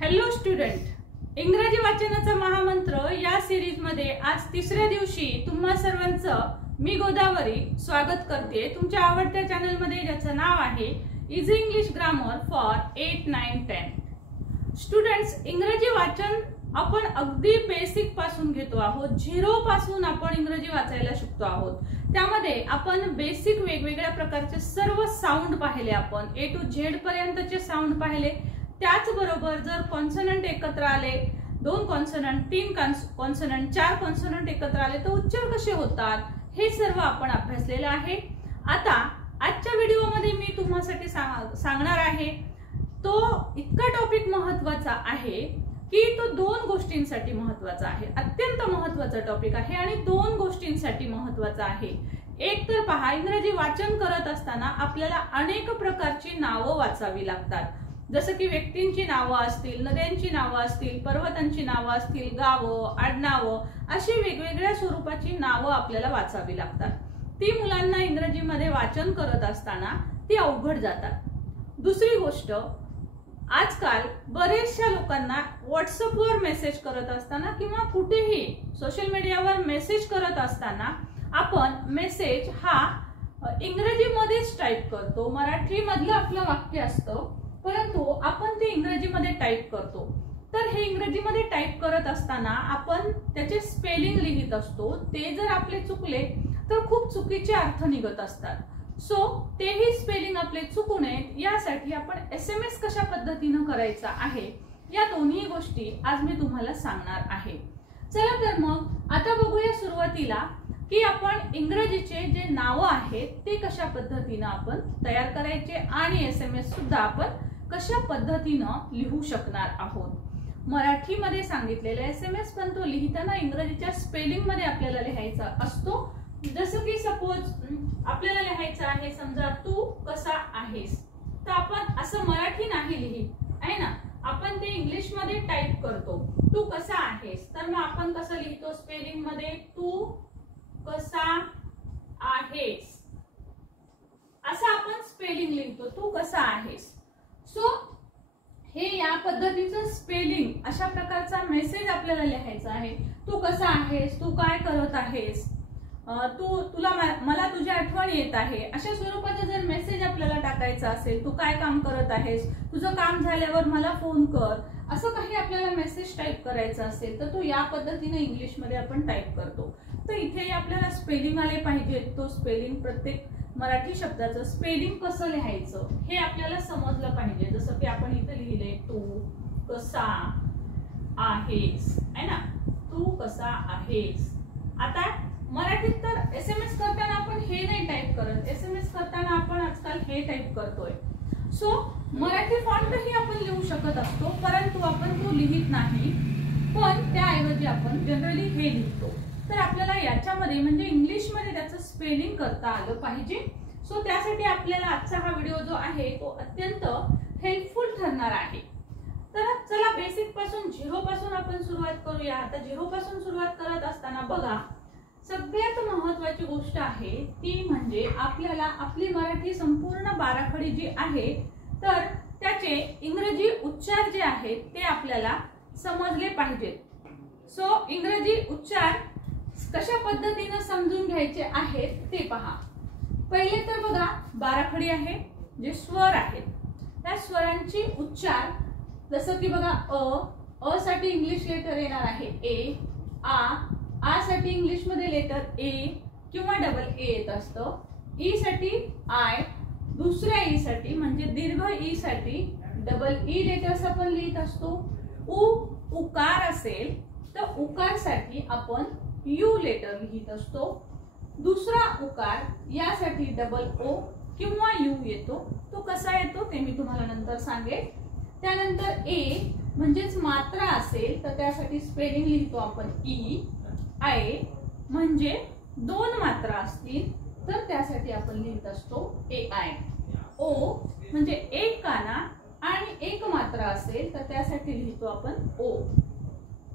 Hello student, इंग्रजी वाचनाचा महामंत्र या सिरीज मध्ये आज तिसऱ्या दिवशी तुम्हा सर्वांचं मी गोदावरी स्वागत करते तुमच्या आवडत्या चॅनल मध्ये, ज्याचं नाव आहे easy English grammar for 8, 9, 10. Students, इंग्रजी वाचन आपण अगदी बेसिक पासून घेतो आहोत. झिरो पासून आपण इंग्रजी वाचायला शिकतो आहोत. त्यामध्ये आपण बेसिक वेगवेगळ्या प्रकारचे सर्व साऊंड पाहिले, आपण ए टू झेड पर्यंतचे साऊंड पाहिले. त्याचबरोबर जर कॉन्सोनंट एकत्र आले, 2 कॉन्सोनंट, 3 कॉन्सोनंट, 4 कॉन्सोनंट एकत्र आले तर उच्चार कसे होतात हे सर्व आपण अभ्यासलेलं आहे. आता आजच्या व्हिडिओमध्ये मी तुम्हासाठी सांगणार आहे, तो इतका टॉपिक महत्त्वाचा आहे की तो 2 गोष्टींसाठी महत्त्वाचा आहे. अत्यंत महत्त्वाचा टॉपिक आहे आणि 2 गोष्टींसाठी महत्त्वाचा आहे. एक तर पहा, इंग्रजी वाचन करत असताना आपल्याला अनेक प्रकारची नावं वाचावी लागतात. जसं की व्यक्तींची नावं असतील, नद्यांची नावं असतील, पर्वतांची नावं असतील, गावं, आडनावं, अशी वेगवेगळ्या स्वरूपाची नावं आपल्याला वाचावी लागतात. ती मुलांना इंग्रजीमध्ये वाचन करत असताना ती अवघड जातात. दुसरी गोष्ट, आजकाल बरेचशा लोकांना व्हॉट्सअपवर मेसेज करत असताना किंवा कुठेही सोशल मीडियावर मेसेज करत असताना आपण मेसेज हा इंग्रजीमध्येच टाईप करतो. मराठीमधलं आपलं वाक्य असतं, परंतु आपण ते इंग्रजीमध्ये टाईप करतो. तर हे इंग्रजीमध्ये टाईप करत असताना आपण त्याचे स्पेलिंग लिहित असतो. ते जर आपले चुकले तर खूप चुकीचे अर्थ निघत असतात. सो तेही स्पेलिंग आपले चुकू नयेत यासाठी आपण SMS कशा पद्धतीने करायचा आहे, या दोन्ही गोष्टी आज मी तुम्हाला सांगणार आहे. चला तर मग आता बघूया सुरुवातीला की आपण इंग्रजीचे जे नावं आहेत ते कशा पद्धतीने आपण तयार करायचे आणि SMS सुद्धा आपण कशा पद्धतीने लिहू शकणार आहोत. मराठीमध्ये सांगितलेला SMS पण तो लिहिताना इंग्रजीच्या स्पेलिंग मध्ये आपल्याला लिहायचा असतो. जसं की सपोज आपल्याला लिहायचं आहे, समजा तू कसा आहेस, तर आपण असं मराठी नाही लिहित आहे ना, आपण ते इंग्लिश मध्ये टाईप करतो. तू कसा आहेस, तर मग आपण कसं लिहितो स्पेलिंग मध्ये, तू कसा आहेस, असं आपण स्पेलिंग लिहितो, तू कसा आहेस. सो हे या पद्धतीचं स्पेलिंग, अशा प्रकारचा मेसेज आपल्याला लिहायचा आहे. तू कसा आहेस, तू काय करत आहेस, तुला मला तुझी आठवण येत आहे, अशा स्वरूपाचा जर मेसेज आपल्याला टाकायचा असेल, तू काय काम करत आहेस, तुझं काम झाल्यावर मला फोन कर, असं काही आपल्याला मेसेज टाईप करायचा असेल तर तो या पद्धतीने इंग्लिशमध्ये आपण टाईप करतो. तर इथे आपल्याला स्पेलिंग आले पाहिजे. तो स्पेलिंग, प्रत्येक मराठी शब्दाचं स्पेलिंग कसं लिहायचं हे आपल्याला समजलं पाहिजे. जसं की आपण इथे लिहिले, तू कसा आहेस, आहे ना, तू कसा आहेस. आता मराठीत तर SMS करताना आपण हे नाही टाईप करत, SMS करताना आपण आजकाल हे टाईप करतोय. सो मराठी फॉन्टही आपण लिहू शकत असतो, परंतु आपण तो लिहित नाही, पण त्याऐवजी आपण जनरली हे लिहितो. तर आपल्याला याच्यामध्ये म्हणजे इंग्लिशमध्ये त्याचं स्पेलिंग करता आलं पाहिजे. सो त्यासाठी आपल्याला आजचा हा व्हिडिओ जो आहे तो अत्यंत हेल्पफुल ठरणार आहे. तर चला बेसिक पासून, झिरो पासून आपण सुरुवात करूया. आता झिरो पासून सुरुवात करत असताना बघा, सगळ्यात महत्त्वाची गोष्ट आहे ती म्हणजे आपल्याला आपली मराठी संपूर्ण बाराखडी जी आहे तर त्याचे इंग्रजी उच्चार जे आहेत ते आपल्याला समजले पाहिजेत. सो इंग्रजी उच्चार कशा पद्धतीने समजून घ्यायचे आहेत ते पहा. पहिले तर बघा, बाराखडी आहे, जे स्वर आहेत त्या स्वरांची उच्चार, जसं की बघा अ साठी इंग्लिश लेटर येणार आहे ए, आ साठी इंग्लिश मध्ये लेटर ए किंवा डबल ए येत असतं. ई साठी आय, दुसऱ्या ई साठी म्हणजे दीर्घ ई साठी डबल ई लेटर्स आपण लिहित असतो. उकार असेल तर उकार साठी आपण यू लेटर लिहित असतो. दुसरा उकार यासाठी डबल ओ किंवा यू येतो. तो कसा येतो ते मी तुम्हाला नंतर सांगेन. त्यानंतर ए म्हणजेच मात्रा असेल तर त्यासाठी स्पेलिंग लिहितो आपण ई आय, म्हणजे 2 मात्रा असतील तर त्यासाठी आपण लिहित असतो ए आय. ओ म्हणजे 1 काना आणि 1 मात्रा असेल तर त्यासाठी लिहितो आपण ओ.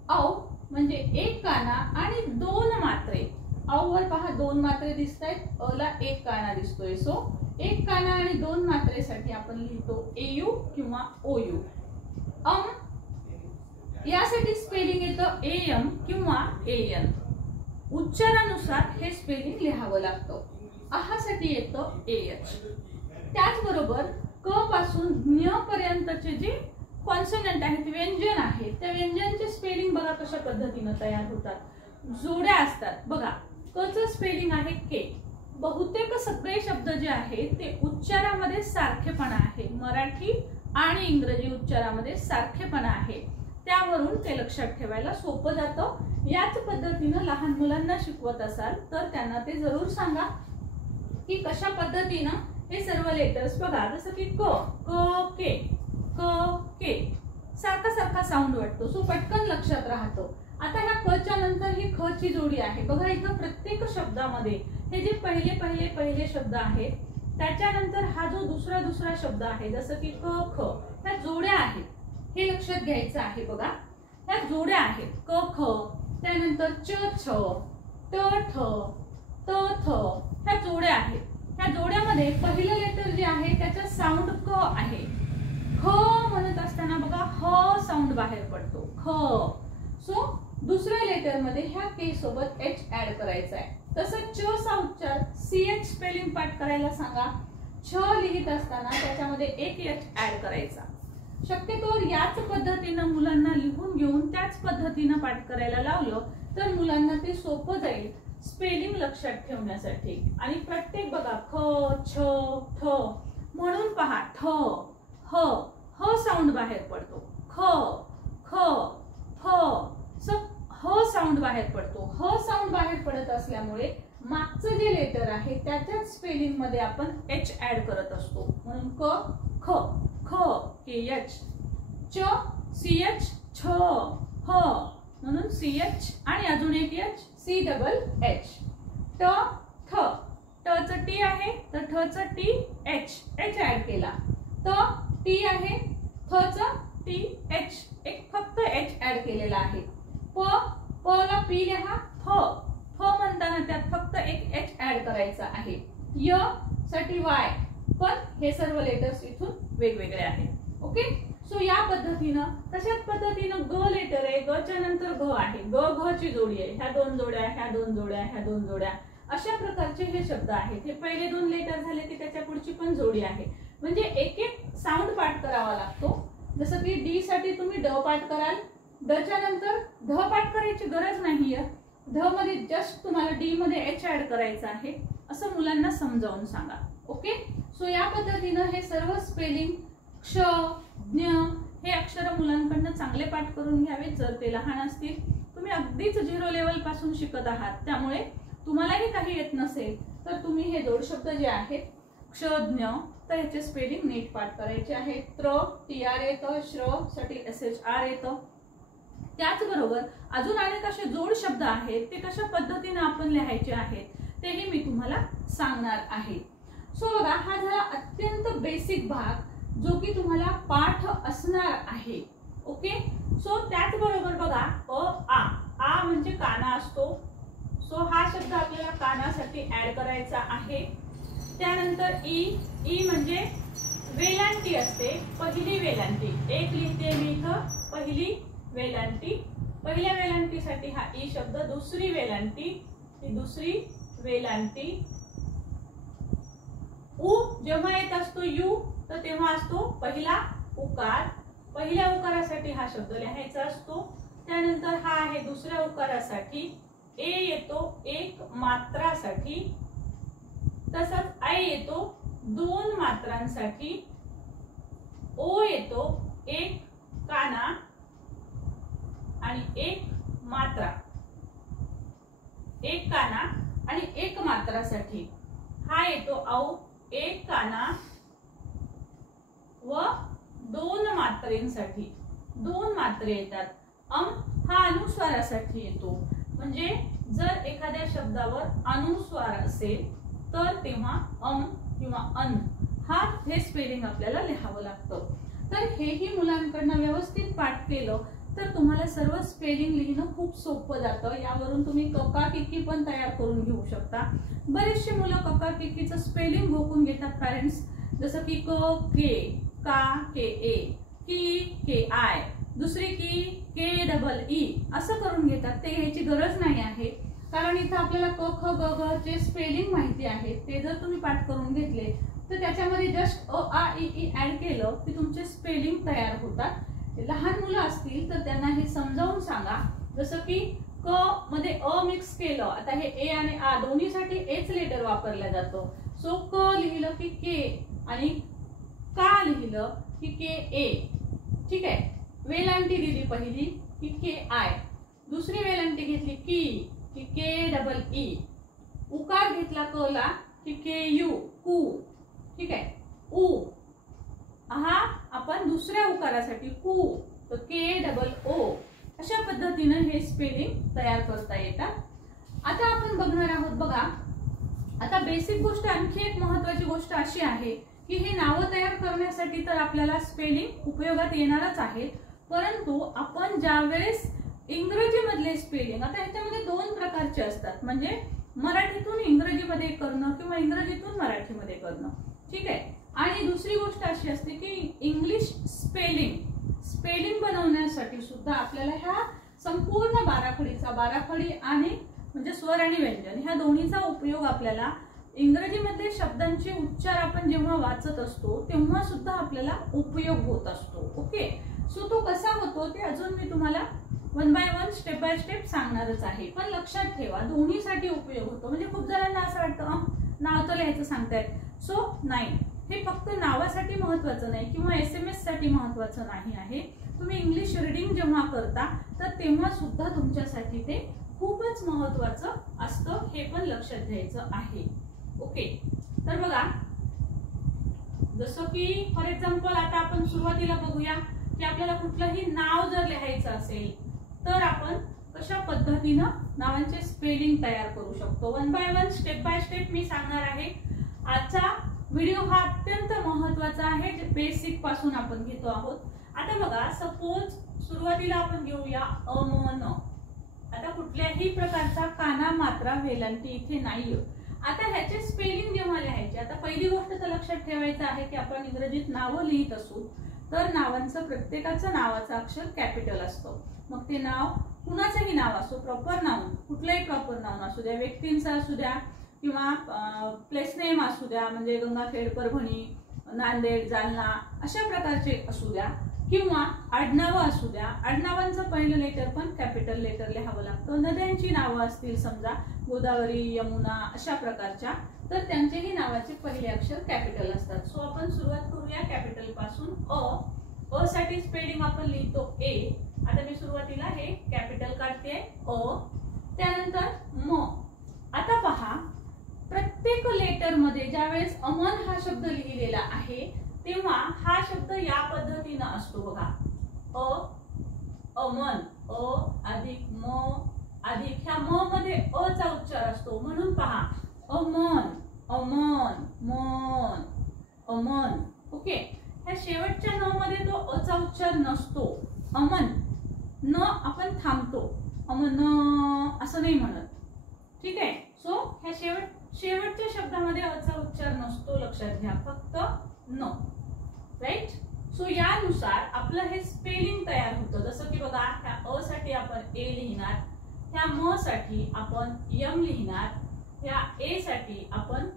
औ म्हणजे 1 काना आणि 2 मात्रे. औ वर पहा 2 मात्रे दिसत आहेत, अ ला 1 काना दिसतोय. सो 1 काना आणि 2 मात्रेसाठी आपण लिहितो एयू किंवा ओयू. यासाठी स्पेलिंग येतं AM किंवा AN. उच्चारानुसार हे स्पेलिंग लिहावं लागतं. आहासाठी येतं AH. त्याचबरोबर क पासून ञ पर्यंतचे जे कॉन्सोनंट आहेत, व्यंजन आहेत, त्या व्यंजनचे स्पेलिंग बघा कशा पद्धतीने तयार होतात. जोड्या असतात बघा. क चं स्पेलिंग आहे के. बहुतेक सगळे शब्द जे आहेत ते उच्चारामध्ये सारखेपणा आहे. मराठी आणि इंग्रजी उच्चारामध्ये सारखेपणा आहे. त्यावरून ते लक्षात ठेवायला सोपं जातं. याच पद्धतीने लहान मुलांना शिकवत असाल तर त्यांना ते जरूर सांगा की कशा पद्धतीने हे सर्व लेटर्स बघा. जसं की क, क के, क के सारखा सारखा साऊंड वाटतो, सो पटकन लक्षात राहतो. आता ह्या क च्या नंतर ही ख ची जोडी आहे बघा. इथं प्रत्येक शब्दामध्ये हे जे पहिले पहिले पहिले शब्द आहेत त्याच्यानंतर हा जो दुसरा शब्द आहे जसं की क ख, ह्या जोड्या आहेत. हे लक्षात घ्यायचं आहे बघा. ह्या जोड्या आहेत क ख, त्यानंतर च छ, ट ठ, त थ, ह्या जोड्या आहेत. ह्या जोड्यामध्ये पहिलं लेटर जे आहे त्याचा साऊंड क आहे. ख म्हणत असताना बघा ह साऊंड बाहेर पडतो, ख. सो दुसऱ्या लेटर मध्ये ह्या के सोबत एच ऍड करायचा आहे. तसं च चा उच्चार CH स्पेलिंग पाठ करायला सांगा. छ लिहित असताना त्याच्यामध्ये एक एच ऍड करायचा. शक्यतो याच पद्धतीने मुलांना लिहून घेऊन त्याच पद्धतीने पाठ करायला लावलं तर मुलांना ते सोपं जाईल स्पेलिंग लक्षात ठेवण्यासाठी. आणि प्रत्येक बघा ख छ ठ म्हणून पहा ठ ह ह साऊंड बाहेर पडतो, ख ख फ स ह साऊंड बाहेर पडतो. ह साऊंड बाहेर पडत असल्यामुळे मागचं जे लेटर आहे त्याच्याच स्पेलिंग मध्ये आपण एच ऍड करत असतो. म्हणून क ख ख के एच, च CH छ ह म्हणून CH आणि अजून एक एच CH, ट ठ, ट च टी आहे तर ठ च टी एच ऍड केला. त टी आहे, थ च टी एच, एक फक्त एच ऍड केलेला आहे. प प ला पी लिहा, फ फ म्हणताना त्यात फक्त एक एच ऍड करायचा आहे. य साठी वाय, पण हे सर्व लेटर्स इथून वेगवेगळे आहेत. ओके. सो या पद्धतीनं तशाच पद्धतीनं ग लेटर आहे. ग च्या नंतर घ आहे, ग घ ची जोडी आहे. ह्या दोन जोड्या, ह्या दोन जोड्या, ह्या दोन जोड्या, अशा प्रकारचे हे शब्द आहेत. हे पहिले दोन लेटर झाले की त्याच्या पुढची पण जोडी आहे. म्हणजे एक एक साऊंड पाठ करावा लागतो. जसं की डी साठी तुम्ही ड पाठ कराल, ड च्या नंतर ध पाठ करायची गरज नाहीये. ध मध्ये जस्ट तुम्हाला डी मध्ये एच ऍड करायचं आहे असं मुलांना समजावून सांगा. ओके. सो या पद्धतीनं हे सर्व स्पेलिंग क्ष ज्ञ हे अक्षर मुलांकडनं चांगले पाठ करून घ्यावे जर ते लहान असतील. तुम्ही अगदीच 0 लेवल पासून शिकत आहात त्यामुळे तुम्हालाही काही येत नसेल तर तुम्ही हे जोड शब्द जे आहेत क्षज्ञ तर ह्याचे स्पेलिंग नीट पाठ करायचे आहे. त्र TR येतं, श्र साठी SHR येतं. त्याचबरोबर अजून अनेक असे जोड शब्द आहेत ते कशा पद्धतीने आपण लिहायचे आहेत तेही मी तुम्हाला सांगणार आहे. सो बघा हा झाला अत्यंत बेसिक भाग जो की तुम्हाला पाठ असणार आहे. ओके. सो त्याचबरोबर बघा आ म्हणजे काना असतो. सो हा शब्द आपल्याला कानासाठी ऍड करायचा आहे. त्यानंतर ई म्हणजे वेलांटी असते, पहिली वेलांटी. एक लिहिते मी इथं पहिली वेलांटी. पहिल्या वेलांटीसाठी हा ई शब्द. दुसरी वेलांटी, ही दुसरी वेलांटी. उ जेव्हा येत असतो यू तर तेव्हा असतो पहिला उकार. पहिल्या उकारासाठी हा शब्द लिहायचा असतो. त्यानंतर हा आहे दुसऱ्या उकारासाठी. ए येतो एक मात्रासाठी. तसंच आय येतो दोन मात्रांसाठी. ओ येतो एक काना आणि एक मात्रा. एक काना आणि एक मात्रासाठी. हा येतो औ एक काना व दोन मात्रेंसाठी. दोन मात्रे येतात. हा अनुस्वारासाठी येतो. म्हणजे जर एखाद्या शब्दावर अनुस्वार असेल तर तेव्हा किंवा अन हा हे स्पेलिंग आपल्याला लिहावं लागतं. तर हेही मुलांकडनं व्यवस्थित पाठ केलं तर तुम्हाला सर्व स्पेलिंग लिहिणं खूप सोपं जातं. यावरून तुम्ही कका किकी पण तयार करून घेऊ शकता. बरेचसे मुलं कका किकीचं स्पेलिंग घोकून घेतात पॅरेंट्स. जसं की क के, का के ए, की के आय, दुसरी की के KEE असं करून घेतात, ते घ्यायची गरज नाही आहे, कारण इथं आपल्याला क ख ग घ चे स्पेलिंग माहिती आहे. ते जर तुम्ही पाठ करून घेतले तर त्याच्यामध्ये जस्ट अ आ इ ई ऍड केलं की तुमचे स्पेलिंग तयार होतात. लहान मुलं असतील तर त्यांना हे समजावून सांगा, जसं की क मध्ये अ मिक्स केलं, आता हे ए आणि आ दोन्हीसाठी एच लेटर वापरलं जातं. सो क लिहिलं की के आणि का लिहिलं की के ए. ठीक आहे. वेलांटी दिली पहिली की के आय, दुसरी वेलांटी घेतली की के डबल ई, उकार घेतला क ला की के यू कू. ठीक आहे. उ हा आपण दुसऱ्या उकारासाठी कू, तर के डबल ओ. अशा पद्धतीने हे स्पेलिंग तयार करता येतात. आता आपण बघणार आहोत बघा, आता बेसिक गोष्ट आणखी एक महत्त्वाची गोष्ट अशी आहे की हे नावं तयार करण्यासाठी तर आपल्याला स्पेलिंग उपयोगात येणारच आहे, परंतु आपण ज्यावेळेस इंग्रजी मधले स्पेलिंग, आता ह्याच्यामध्ये दोन प्रकारचे असतात, म्हणजे मराठीतून इंग्रजीमध्ये करणं किंवा इंग्रजीतून मराठीमध्ये करणं. ठीक आहे. आणि दुसरी गोष्ट अशी असते की इंग्लिश स्पेलिंग बनवण्यासाठी सुद्धा आपल्याला ह्या संपूर्ण बाराखडी आणि म्हणजे स्वर आणि व्यंजन ह्या दोन्हीचा उपयोग आपल्याला इंग्रजीमध्ये शब्दांचे उच्चार आपण जेव्हा वाचत असतो तेव्हा सुद्धा आपल्याला उपयोग होत असतो. ओके. सो तो कसा होतो ते अजून मी तुम्हाला one by one step by step सांगणारच आहे, पण लक्षात ठेवा दोन्हीसाठी उपयोग होतो. म्हणजे खूप जणांना असं वाटतं नाव तर लिहायचं सांगतायत, सो नाही, हे फक्त नावासाठी महत्वाचं नाही किंवा SMS साठी महत्वाचं नाही आहे. तुम्ही इंग्लिश रीडिंग जेव्हा करता तर तेव्हा सुद्धा तुमच्यासाठी ते खूपच महत्वाचं असतं, हे पण लक्षात घ्यायचं आहे. ओके. तर बघा, जसं की फॉर एक्झाम्पल आता आपण सुरुवातीला बघूया की आपल्याला कुठलंही नाव जर लिहायचं असेल तर आपण कशा पद्धतीनं नावांचे स्पेलिंग तयार करू शकतो. One by one step by step मी सांगणार आहे. आजचा व्हिडिओ हा अत्यंत महत्वाचा आहे, जे बेसिक पासून आपण घेतो आहोत. आता बघा, सपोज सुरुवातीला आपण घेऊया अमन. आता कुठल्याही प्रकारचा काना मात्रा वेलांटी इथे नाहीये. आता ह्याचे स्पेलिंग जेव्हा लिहायचे, आता पहिली गोष्ट तर लक्षात ठेवायचं आहे की आपण इंग्रजीत नावं लिहित असू तर नावांचं प्रत्येकाचं नावाचं अक्षर कॅपिटल असतं. मग ते नाव कुणाचंही नाव असो, प्रॉपर नाउन, कुठलंही प्रॉपर नाउन असू द्या, व्यक्तींचं असू द्या किंवा प्लेस नेम असू द्या, म्हणजे गंगाखेड, परभणी, नांदेड, जालना अशा प्रकारचे असू द्या, किंवा आडनावं असू द्या. आडनावांचं पहिलं लेटर पण कॅपिटल लेटर लिहावं लागतं. नद्यांची नावं असतील समजा गोदावरी, यमुना अशा प्रकारच्या, तर त्यांचेही नावाचे पहिले अक्षर कॅपिटल असतात. सो आपण सुरुवात करूया कॅपिटल पासून. अ साठी स्पेलिंग आपण लिहितो ए. आता मी सुरुवातीला हे कॅपिटल काढते अ. त्यानंतर म. आता पहा, प्रत्येक लेटर मध्ये ज्यावेळेस अमन हा शब्द लिहिलेला आहे तेव्हा हा शब्द या पद्धतीनं असतो बघा. अमन, अ अधिक म अधिक, ह्या म मध्ये अ चा उच्चार असतो, म्हणून पहा अमन, अमन, मन, अमन. ओके. ह्या शेवटच्या न मध्ये तो अ चा उच्चार नसतो. अमन न आपण थांबतो, अमन असं नाही म्हणत. ठीक आहे. सो ह्या शेवटच्या शब्दामध्ये अ चा उच्चार नसतो, लक्षात घ्या, फक्त न. राईट. सो यानुसार आपलं हे स्पेलिंग तयार होतं. जसं की बघा, ह्या अ साठी आपण ए लिहिणार, ह्या म साठी आपण यम लिहिणार, ह्या ए साठी आपण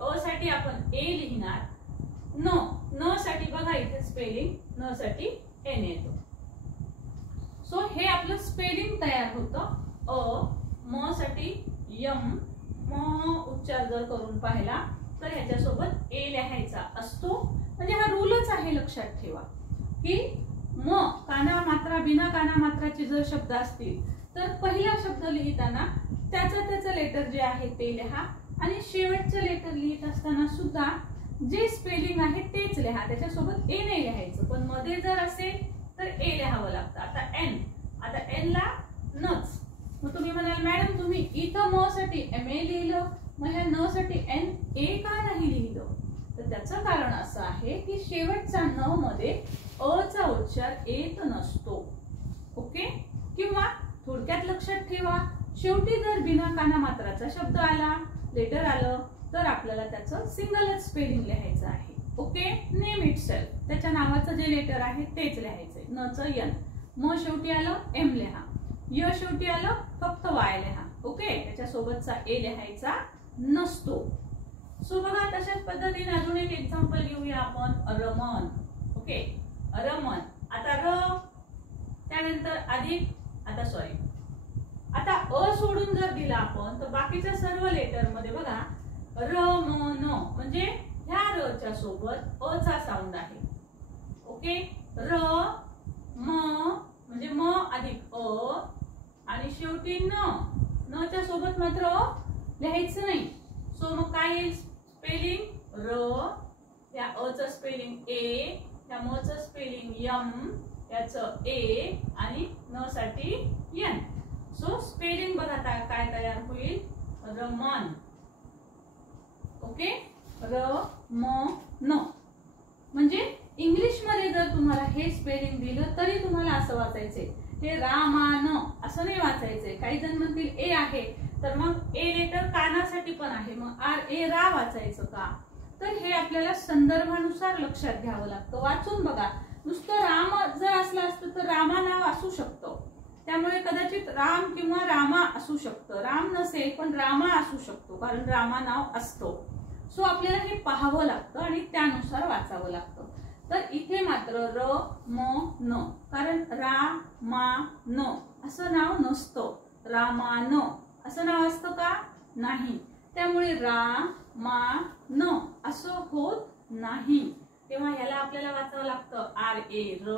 अ साठी आपण ए लिहिणार, न साठी बघा इथे स्पेलिंग न साठी एन येतो. सो हे आपलं स्पेलिंग तयार होतं. म साठी यम, म उच्चार जर करून पाहिला तर ह्याच्यासोबत ए लिहायचा असतो. म्हणजे हा रूलच आहे, लक्षात ठेवा की म काना मात्रा बिना काना मात्राचे जर शब्द असतील तर पहिला शब्द लिहिताना त्याचं लेटर जे आहे ते लिहा, आणि शेवटचं लेटर लिहित असताना सुद्धा जे स्पेलिंग आहे तेच लिहा, त्याच्यासोबत ए नाही लिहायचं. पण मध्ये जर असेल तर ए लिहावं लागतं. आता एन ला नच. मग तुम्ही म्हणाल मॅडम तुम्ही इथं म साठी एम ए लिहिलं, मग ह्या न साठी एन ए का नाही लिहिलं? तर त्याचं कारण असं आहे की शेवटचा न मध्ये अ चा उच्चार येत नसतो. ओके. किंवा थोडक्यात लक्षात ठेवा, शेवटी जर बिना काना मात्राचा शब्द आला, लेटर आलं, तर आपल्याला त्याचं सिंगलच स्पेलिंग लिहायचं आहे. ओके. नेम इटसेल्फ, त्याच्या नावाचं जे लेटर आहे तेच लिहायचंय, न च यन. म शेवटी आलं एम लिहा, य शेवटी आलं फक्त वाय लिहा. ओके, त्याच्या सोबतचा ए लिहायचा नसतो. सो बघा तशाच पद्धतीने अजून एक एक्झाम्पल घेऊया आपण. रमन. ओके, रमन. आता र त्यानंतर अधिक, आता अ सोडून जर दिला आपण तर बाकीच्या सर्व लेटर मध्ये बघा र म न म्हणजे ह्या र च्या सोबत अ चा साऊंड आहे. ओके, र म म्हणजे म अधिक अ आणि शेवटी न च्या सोबत मात्र लिहायचं नाही. सो मग काय येईल स्पेलिंग? र, या अ चं स्पेलिंग ए, या म चं स्पेलिंग यम, याचं ए आणि न साठी एन. सो स्पेलिंग बघा काय तयार होईल? रमन. ओके, र म न. म्हणजे इंग्लिश मध्ये जर तुम्हाला हे स्पेलिंग दिलं तरी तुम्हाला असं वाचायचंय, हे रामान असं नाही वाचायचंय. काही जण म्हणतील ए आहे तर मग ए लेटर कानासाठी पण आहे, मग आर ए रा वाचायचं का? तर हे आपल्याला संदर्भानुसार लक्षात घ्यावं लागतं. वाचून बघा. नुसतं राम जर असलं असतं तर रामा नाव असू शकतं, त्यामुळे कदाचित राम किंवा रामा असू शकतं. राम नसेल पण रामा असू शकतो, कारण रामा नाव असतो. सो आपल्याला हे पाहावं लागतं आणि त्यानुसार वाचावं लागतं. तर इथे मात्र र म न, कारण रा मा न असं नाव नसतं. रामान असं नाव असतं का? नाही. त्यामुळे रा मा न असं होत नाही. तेव्हा ह्याला आपल्याला वाचावं लागतं आर ए र,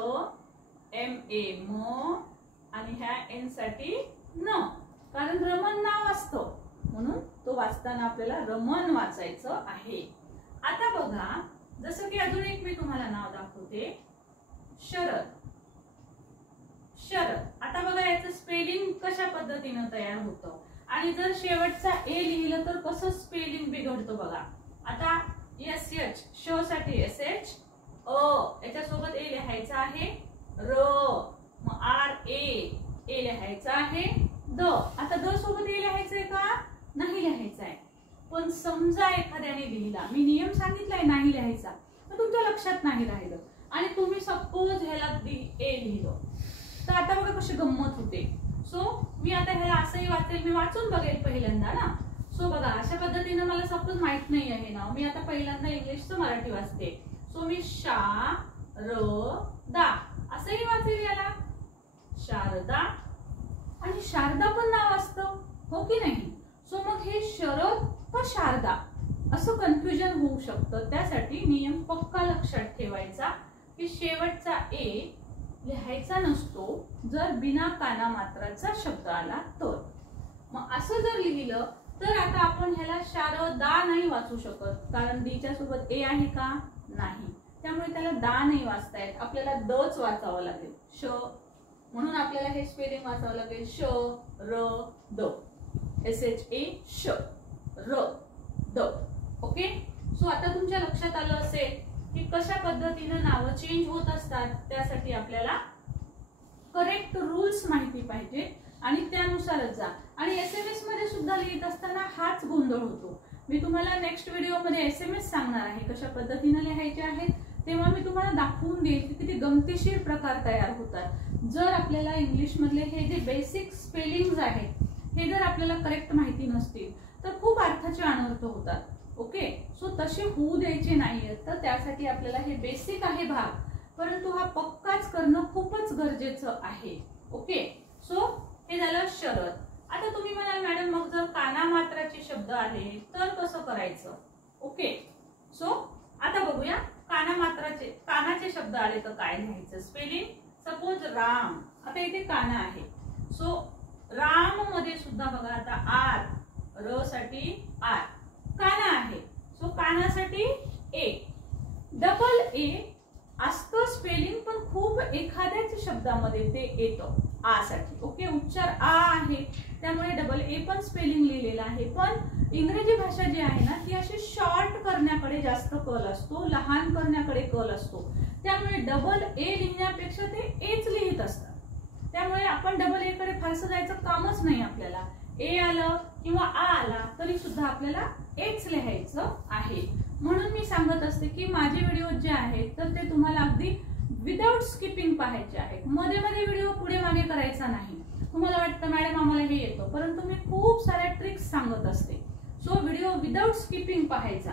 एम ए म आणि ह्या एन साठी न, कारण रमन नाव असतं म्हणून तो वाचताना आपल्याला रमन वाचायचं आहे. आता बघा, जसं की अजून एक मी तुम्हाला नाव दाखवते, शरद. शरद. आता बघा याचं स्पेलिंग कशा पद्धतीनं तयार होतं आणि जर शेवटचा ए लिहिलं तर कसं स्पेलिंग बिघडतं बघा. आता एस एच, श साठी एस एच, अ याच्यासोबत ए लिहायचा आहे र, मग आर ए लिहायचा आहे द. आता द सोबत ए लिहायचंय का? नाही लिहायचंय. पण समजा एखाद्याने लिहिला, मी नियम सांगितलाय नाही लिहायचा, तर तुमच्या लक्षात नाही राहिलं आणि तुम्ही सपोज ह्याला ए लिहिलं, तर आता बघा कशी गंमत होते. सो मी आता ह्याला असंही वाचेल, मी वाचून बघेल पहिल्यांदा ना. सो बघा अशा पद्धतीनं मला सपोज माहित नाही आहे नाव, मी आता पहिल्यांदा इंग्लिशचं मराठी वाचते. सो मी शा र दा असंही वाचेल याला, शारदा. आणि शारदा पण नाव असतं, हो की नाही? सो मग हे शरद का शारदा असं कन्फ्युजन होऊ शकतं. त्यासाठी नियम पक्का लक्षात ठेवायचा की शेवटचा ए लिहायचा नसतो जर बिना काना मात्राचा शब्द आला तर. मग असं जर लिहिलं तर आता आपण ह्याला शारदा नाही वाचू शकत, कारण डीच्या सोबत ए आहे का? नाही. त्यामुळे त्याला दा नाही वाचता येत, आपल्याला दच वाचावं लागेल. श, म्हणून आपल्याला हे स्पेलिंग वाचावं लागेल श र द, एस एच ए श र द. ओके, सो आता तुमच्या लक्षात आलं असेल की कशा पद्धतीने नावं चेंज होत असतात. त्यासाठी आपल्याला करेक्ट रूल्स माहिती पाहिजे आणि त्यानुसारच जा. आणि एसएमएस मध्ये सुद्धा लिहित असताना हाच गोंधळ होतो. मी तुम्हाला नेक्स्ट व्हिडिओ मध्ये एसएमएस सांगणार आहे कशा पद्धतीने लिहायचे आहेत, तेव्हा मी तुम्हाला दाखवून देईल की किती गमतीशीर प्रकार तयार होतात. जर आपल्याला इंग्लिश मधले हे जे बेसिक स्पेलिंग्स आहेत हे जर आपल्याला करेक्ट माहिती नसतील तर खूप अर्थाचे अनर्थ होतात. ओके, सो तसे होऊ द्यायचे नाहीयेत. तर त्यासाठी आपल्याला हे बेसिक आहे भाग, परंतु हा पक्काच करणं खूपच गरजेचं आहे. ओके, सो हे झालं शरद. आता तुम्ही म्हणाल मॅडम मग जर काना मात्राचे शब्द आले तर कसं करायचं? ओके, सो आता बघूया कानाचे शब्द आले तर काय लिहायचं स्पेलिंग. सपोज राम, आता इथे काना आहे. सो राम मध्ये सुद्धा बघा आता आर, र साठी आर, काना आहे. सो कानासाठी ए, डबल ए असतं स्पेलिंग, पण खूप एखाद्याच शब्दामध्ये ते येतं आ साठी. ओके, उच्चार आ आहे त्यामुळे डबल ए पण स्पेलिंग लिहिलेला आहे. पण इंग्रजी भाषा जी आहे ना ती अशी शॉर्ट करण्याकडे जास्त कल असतो, लहान करण्याकडे कल असतो. त्यामुळे डबल ए लिहिण्यापेक्षा ते एच लिहित असतात. त्यामुळे आपण डबल ए कडे फारसं जायचं कामच नाही. आपल्याला ए आलं किंवा आ आला तरी सुद्धा आपल्याला एच लिहायचं आहे. म्हणून मी सांगत असते की माझे व्हिडिओ जे आहेत तर ते तुम्हाला अगदी विदाउट स्किपिंग पाहायचे आहेत. मध्ये मध्ये व्हिडिओ पुढे मागे करायचा नाही. तुम्हाला वाटतं मॅडम आम्हाला हे येतं, परंतु मी खूप साऱ्या ट्रिक्स सांगत असते. सो व्हिडिओ विदाउट स्किपिंग पाहायचा.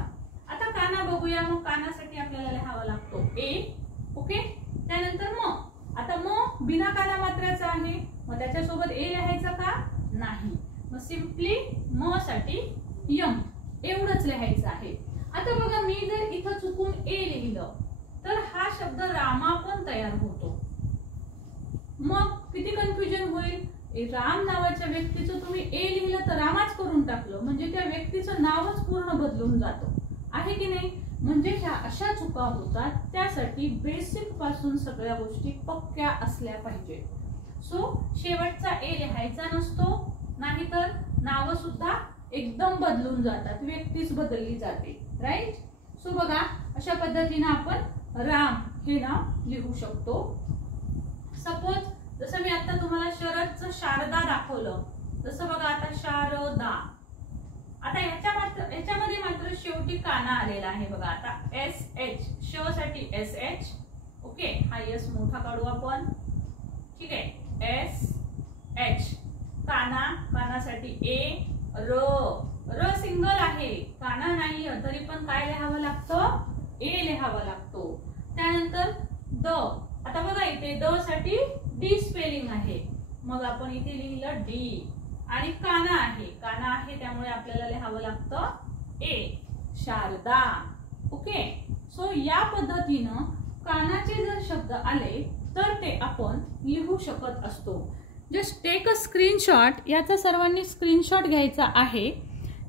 आता काना बघूया. मग कानासाठी आपल्याला लिहावा लागतो ए. ओके, त्यानंतर म. आता म बिना काना मात्राचा आहे, मग त्याच्यासोबत ए लिहायचा का नाही. मग सिम्पली म साठी यम एवढंच लिहायचं आहे. आता बघा, मी जर इथं चुकून ए लिहिलं तर हा शब्द रामा पण तयार होतो. मग किती कन्फ्युजन होईल. राम नावाच्या व्यक्तीचं तुम्ही ए लिहिलं तर रामाच करून टाकलं, म्हणजे त्या व्यक्तीचं नावच पूर्ण बदलून जातं, आहे की नाही. म्हणजे ह्या अशा चुका होतात. त्यासाठी बेसिक पासून सगळ्या गोष्टी पक्क्या असल्या पाहिजे. सो शेवटचा ए लिहायचा नसतो, नाहीतर नाव सुद्धा एकदम बदलून जातात, व्यक्तीच बदलली जाते. राईट. सो बघा, अशा पद्धतीने आपण राम हे नाव लिहू शकतो. सपोज जसं मी आता तुम्हाला शरदचं शारदा दाखवलं, जसं बघा आता शारदा. आता याच्यामध्ये मात्र शेवटी काना आलेला आहे बघा. आता एस एच, श साठी एस एच. ओके, हा एस मोठा काढू आपण. ठीक आहे, एस एच. काना, कानासाठी ए. र सिंगल आहे, काना नाही, तरी पण काय लिहावं लागतं, ए लिहावा लागतो. त्यानंतर द. आता बघा इथे द साठी डी स्पेलिंग आहे, मग आपण इथे लिहिलं डी. आणि काना आहे, काना आहे त्यामुळे आपल्याला लिहावं लागतं ए. शारदा. ओके. सो या पद्धतीनं कानाचे जर शब्द आले तर ते आपण लिहू शकत असतो. Just take a screenshot. याचा सर्वांनी स्क्रीनशॉट घ्यायचा आहे.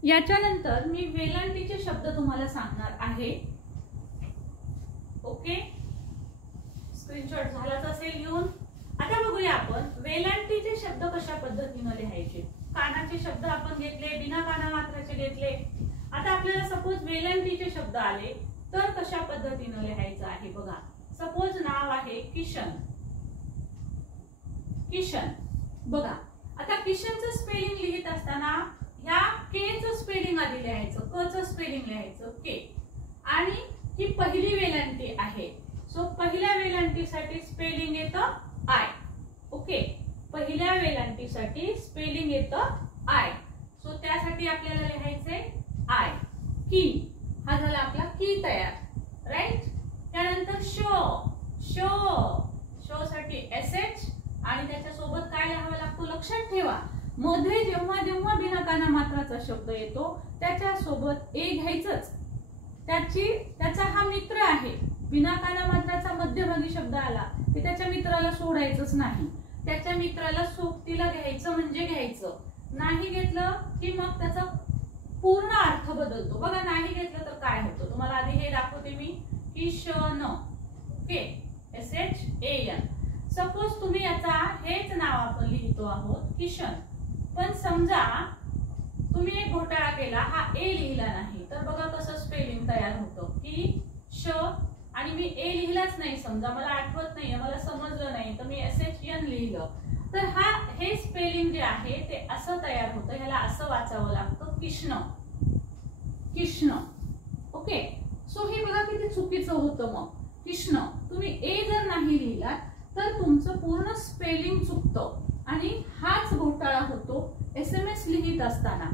याच्यानंतर मी वेलांटीचे शब्द तुम्हाला सांगणार आहे. ओके, स्क्रीनशॉट झालाच असेल लिहून. आता बघूया आपण वेलांटीचे शब्द कशा पद्धतीने लिहायचे. कानाचे शब्द आपण घेतले, बिना काना मात्राचे घेतले. आता आपल्याला सपोज वेलांटीचे शब्द आले तर कशा पद्धतीने लिहायचं आहे बघा. सपोज नाव आहे किशन. किशन बघा. आता किशनचं स्पेलिंग लिहित असताना ह्या के चं स्पेलिंग आधी लिहायचं, क चं स्पेलिंग लिहायचं के. आणि ही पहिली वेलांटी आहे. सो पहिल्या वेलांटीसाठी स्पेलिंग येतं आय. ओके, पहिल्या वेलांटीसाठी स्पेलिंग येतं आय. सो त्यासाठी आपल्याला लिहायचंय आय. की, हा झाला आपला की तयार. राईट. त्यानंतर शो साठी एस एच. आणि त्याच्यासोबत काय लिहावं लागतो लक्षात ठेवा. मध्ये जेव्हा जेव्हा बिना काना मात्राचा शब्द येतो त्याच्यासोबत ए घ्यायचंच. त्याचा हा मित्र आहे. बिना काना मात्राचा मध्यभागी शब्द आला की त्याच्या मित्राला सोडायचंच नाही. त्याच्या मित्राला सोबतीला घ्यायचं म्हणजे घ्यायचं. नाही घेतलं की मग त्याचा पूर्ण अर्थ बदलतो. बघा, नाही घेतलं तर काय होतं तुम्हाला आधी हे दाखवते मी. Kishan. Okay, S H A N. Suppose तुम्ही याचा हेच नाव आपण लिहितो आहोत किशन, पण समजा तुम्ही एक घोटाळा केला, हा ए लिहिला नाही तर बघा कसं स्पेलिंग तयार होतं की श. आणि मी ए लिहिलाच नाही, समजा मला आठवत नाहीये, मला समजलं नाही, तर मी एस एच एन लिहिलं, तर हे स्पेलिंग जे आहे ते असं तयार होतं. ह्याला असं वाचावं लागतं कृष्ण. कृष्ण. ओके. सो हे बघा किती चुकीचं होतं. मग कृष्ण तुम्ही ए जर नाही लिहिला तर तुमचं पूर्ण स्पेलिंग चुकतं. आणि हाच घोटाळा होतो SMS लिहित असताना.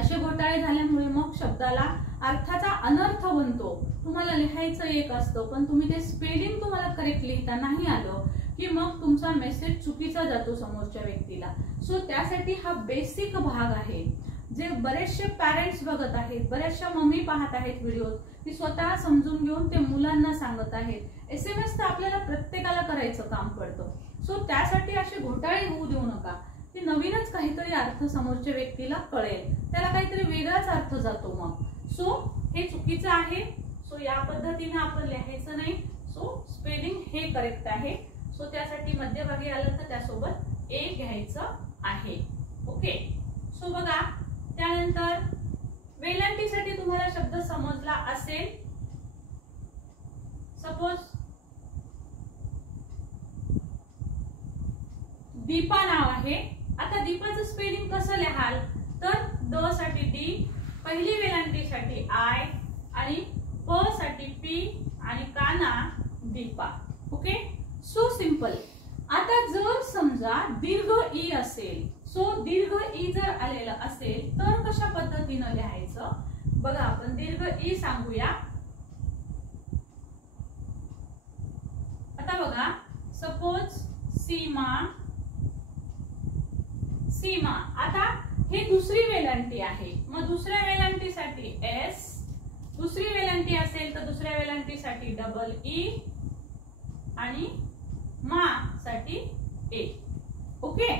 असे घोटाळे झाल्यामुळे मग शब्दाला अर्थाचा अनर्थ बनतो. तुम्हाला लिहायचं एक असतं पण तुम्ही ते स्पेलिंग तुम्हाला करेक्ट लिहिता नाही आलं की मग तुमचा मेसेज चुकीचा जातो समोरच्या व्यक्तीला. सो त्यासाठी हा बेसिक भाग आहे जे बरेचसे पॅरेंट्स बघत आहेत, बऱ्याचशा मम्मी पाहत आहेत व्हिडिओ, ती स्वतः समजून घेऊन ते मुलांना सांगत आहेत. SMS तर आपल्याला प्रत्येकाला करायचं काम पडतं. सो त्यासाठी असे घोटाळे होऊ देऊ नका. ते नवीनच काहीतरी अर्थ समोरच्या व्यक्तीला कळेल, त्याला काहीतरी वेगळाच अर्थ जातो मग. सो हे चुकीचं आहे. सो या पद्धतीने आपण लिहायचं नाही. सो स्पेलिंग हे करेक्ट आहे. सो त्यासाठी मध्यभागी आलं तर त्यासोबत ए घ्यायचं आहे. ओके. सो बघा, त्यानंतर वेलांटीसाठी तुम्हाला शब्द समजला असेल. सपोज दीपा नाव आहे. आता दीपाचं स्पेलिंग कसं लिहाल तर द साठी डी, पहिली वेलांटीसाठी आय, आणि प साठी पी, आणि काना दीपा. Okay, so simple. आता जर समजा दीर्घ ई असेल, सो दीर्घ ई जर आलेलं असेल तर कशा पद्धतीने लिहायचं बघा. आपण दीर्घ ई सांगूया. आता बघा, सपोज सीमा, सीमा. आता हे दुसरी वेलांटी आहे, मग दुसऱ्या वेलांटीसाठी एस, दुसरी वेलांटी असेल तर दुसऱ्या वेलांटीसाठी डबल ई आणि मा साठी ए. Okay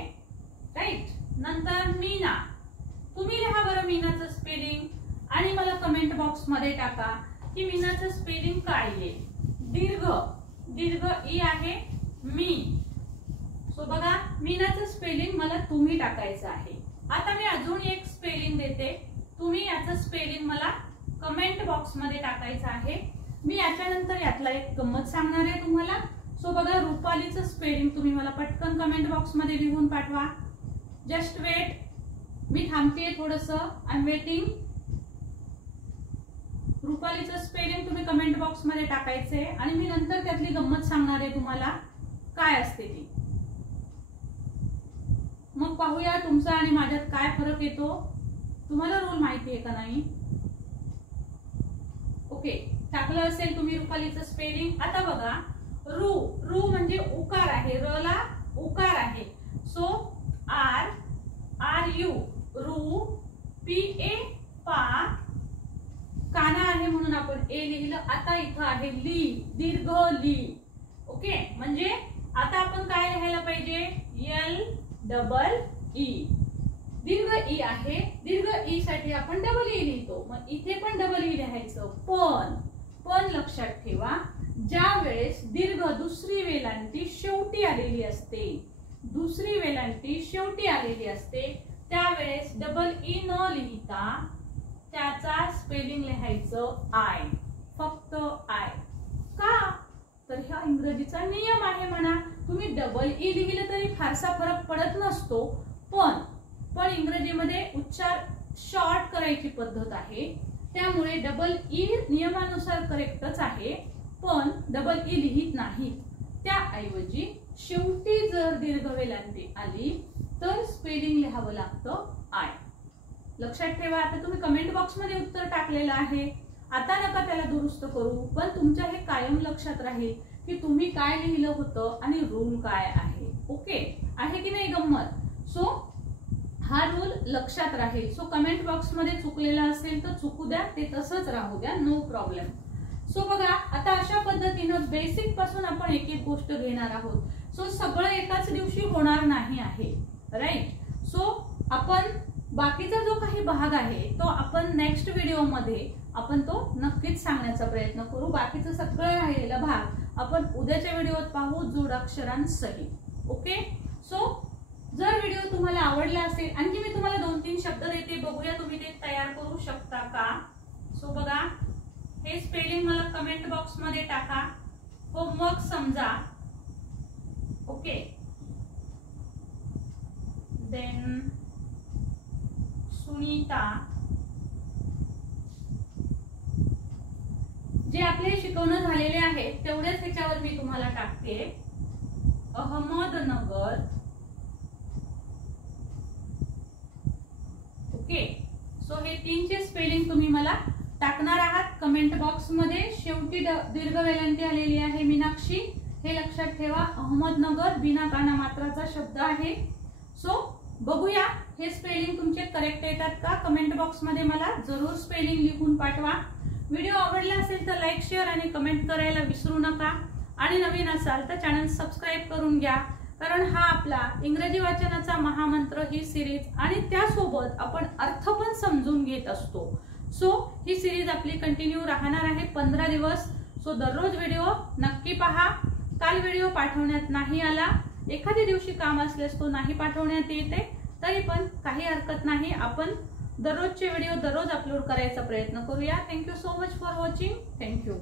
right. नंतर मीना. तुम्ही लिहा बरं मीनाचं स्पेलिंग आणि मला कमेंट बॉक्स मध्ये टाका की मीनाचं स्पेलिंग काय येईल. दीर्घ, दीर्घ ई आहे मी. सो बघा, मीनाचं स्पेलिंग मला तुम्ही टाकायचं आहे. आता मी अजून एक स्पेलिंग देते, तुम्ही याचं स्पेलिंग मला कमेंट बॉक्स मध्ये टाकायचं आहे. मी याच्यानंतर यातला एक गंमत सांगणार आहे तुम्हाला. सो बघा, रुपालीचं स्पेलिंग तुम्ही मला पटकन कमेंट बॉक्स मध्ये लिहून पाठवा. जस्ट वेट, मी थांबतेय थोडस. I am waiting. रुपालीचं स्पेलिंग तुम्ही कमेंट बॉक्स मध्ये टाकायचंय आणि मी नंतर त्यातली गंमत सांगणार आहे तुम्हाला काय असते ती. मग पाहूया तुमचा आणि माझ्यात काय फरक येतो. तुम्हाला रूल माहिती आहे का नाही. ओके, टाकलं असेल तुम्ही रुपालीचं स्पेलिंग. आता बघा, रू, रू म्हणजे उकार आहे, र ला उकार आहे. सो आर, आर यू, रू. पी ए, पा. काना आहे म्हणून आपण ए लिहिलं. आता इथं आहे ली, दीर्घ ली. ओके, म्हणजे आता आपण काय लिहायला पाहिजे, एल डबल ई. दीर्घ ई आहे, दीर्घ ई साठी आपण डबल ई लिहितो, मग इथे पण डबल ई लिहायचं. पण पण लक्षात ठेवा, ज्या वेळेस दीर्घ दुसरी वेलांटी शेवटी आलेली असते, दुसरी वेलांटी शेवटी आलेली असते, त्यावेळेस डबल ई न लिहिता त्याचा स्पेलिंग लिहायचं आय, फक्त आय. का तर हा इंग्रजीचा नियम आहे म्हणा. तुम्ही डबल ई लिहिलं तरी फारसा फरक पडत नसतो, पण इंग्रजीमध्ये उच्चार शॉर्ट करायची पद्धत आहे, त्यामुळे डबल ई नियमानुसार करेक्टच आहे, पण डबल ई लिहित नाही. त्याऐवजी शेवटी जर दीर्घ वेलांटी आली तर स्पेलिंग लिहावं लागतं आय. लक्षात ठेवा. आता तुम्ही कमेंट बॉक्स मध्ये उत्तर टाकलेलं आहे, आता नका त्याला दुरुस्त करू, पण तुमच्या हे कायम लक्षात राहील की तुम्ही काय लिहिलं होतं आणि रूल काय आहे. ओके, आहे की नाही गंमत. सो हा रूल लक्षात राहील. सो कमेंट बॉक्स मध्ये चुकलेला असेल तर चुकू द्या, ते तसंच राहू द्या, नो प्रॉब्लेम. सो बघा, आता अशा पद्धतीनं बेसिक पासून आपण एक एक गोष्ट घेणार आहोत. सो सगळं एकाच दिवशी होणार नाही आहे, राईट. सो आपण बाकीचा जो काही भाग आहे तो आपण नेक्स्ट व्हिडिओ मध्ये आपण तो नक्कीच सांगण्याचा प्रयत्न करू. बाकीचं सगळं राहिलेला भाग आपण उद्याच्या व्हिडिओत पाहू जोडाक्षरांसहित. ओके, सो जर व्हिडिओ तुम्हाला आवडला असेल, आणखी मी तुम्हाला 2-3 शब्द देते, बघूया तुम्ही ते तयार करू शकता का. सो बघा, हे स्पेलिंग मला कमेंट बॉक्स मध्ये टाका, होमवर्क समजा. Okay, then Sunita. जे आपले शिकवणं झालेले आहे तेवढेच ह्याच्यावर मी तुम्हाला टाकते. अहमदनगर. ओके, सो हे 3चे स्पेलिंग तुम्ही मला टाकणार आहात कमेंट बॉक्स मध्ये. शेवटी दीर्घ वेलांटी आलेली आहे मीनाक्षी, हे लक्षात ठेवा. अहमदनगर बिना काना मात्राचा शब्द आहे. सो बघूया हे स्पेलिंग तुमचे करेक्ट येतात का. कमेंट बॉक्स मध्ये मला जरूर स्पेलिंग लिहून पाठवा. व्हिडिओ आवडला असेल तर लाईक, शेअर आणि कमेंट करायला विसरू नका. आणि नवीन असाल तर चॅनल सबस्क्राईब करून घ्या, कारण हा आपला इंग्रजी वाचनाचा महामंत्र ही सिरीज आणि त्यासोबत आपण अर्थ पण समजून घेत असतो. सो ही सिरीज आपली कंटिन्यू राहणार आहे 15 दिवस. सो दररोज व्हिडिओ नक्की पहा. काल व्हिडिओ पाठवण्यात नाही आला, एखाद्या दिवशी काम असल्यास तो नाही पाठवण्यात येते, तरी पण काही हरकत नाही. आपण दररोजचे व्हिडिओ दररोज अपलोड करायचा प्रयत्न करूया. Thank you so much for watching. Thank you.